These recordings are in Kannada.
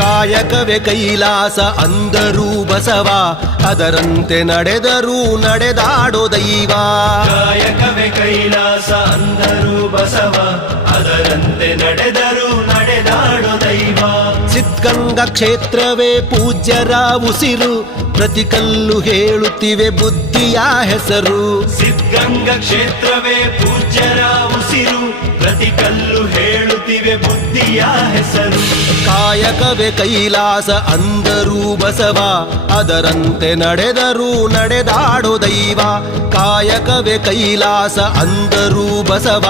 ಕಾಯಕವೇ ಕೈಲಾಸ ಅಂದರೂ ಬಸವ, ಅದರಂತೆ ನಡೆದರೂ ನಡೆದಾಡೋ ದೈವ. ಕಾಯಕವೇ ಕೈಲಾಸ ಅಂದರೂ ಬಸವ, ಅದರಂತೆ ನಡೆದರೂ ನಡೆದಾಡೋ ದೈವ. ಸಿದ್ಧಗಂಗಾ ಕ್ಷೇತ್ರವೇ ಪೂಜ್ಯರ ಉಸಿರು, ಪ್ರತಿ ಕಲ್ಲು ಹೇಳುತ್ತಿವೆ ಬುದ್ಧಿಯ ಹೆಸರು. ಸಿದ್ಧಗಂಗಾ ಕ್ಷೇತ್ರವೇ ಪೂಜ್ಯರ ಉಸಿರು, ಪ್ರತಿ ಕಲ್ಲು ಹೇಳುತ್ತಿವೆ ಬುದ್ಧಿಯ ಹೆಸರು. ಕಾಯಕವೇ ಕೈಲಾಸ ಅಂದರೂ ಬಸವ, ಅದರಂತೆ ನಡೆದರೂ ನಡೆದಾಡೋ ದೈವ. ಕಾಯಕವೇ ಕೈಲಾಸ ಅಂದರೂ ಬಸವ,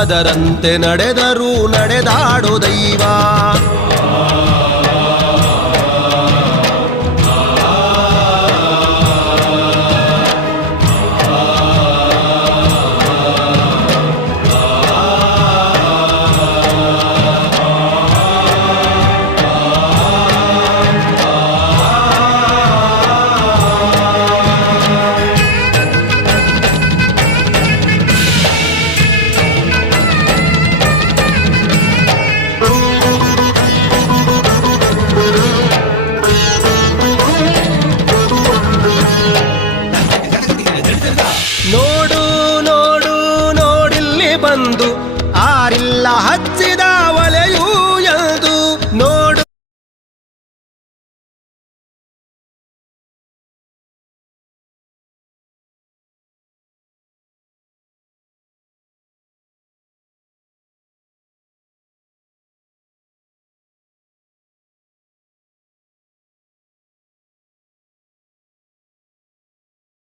ಅದರಂತೆ ನಡೆದರೂ ನಡೆದಾಡೋ ದೈವ. ನೋಡು ನೋಡು ನೋಡಿಲ್ಲಿ ಬಂದು ಆರಿಲ್ಲ ಹಚ್ಚಿದ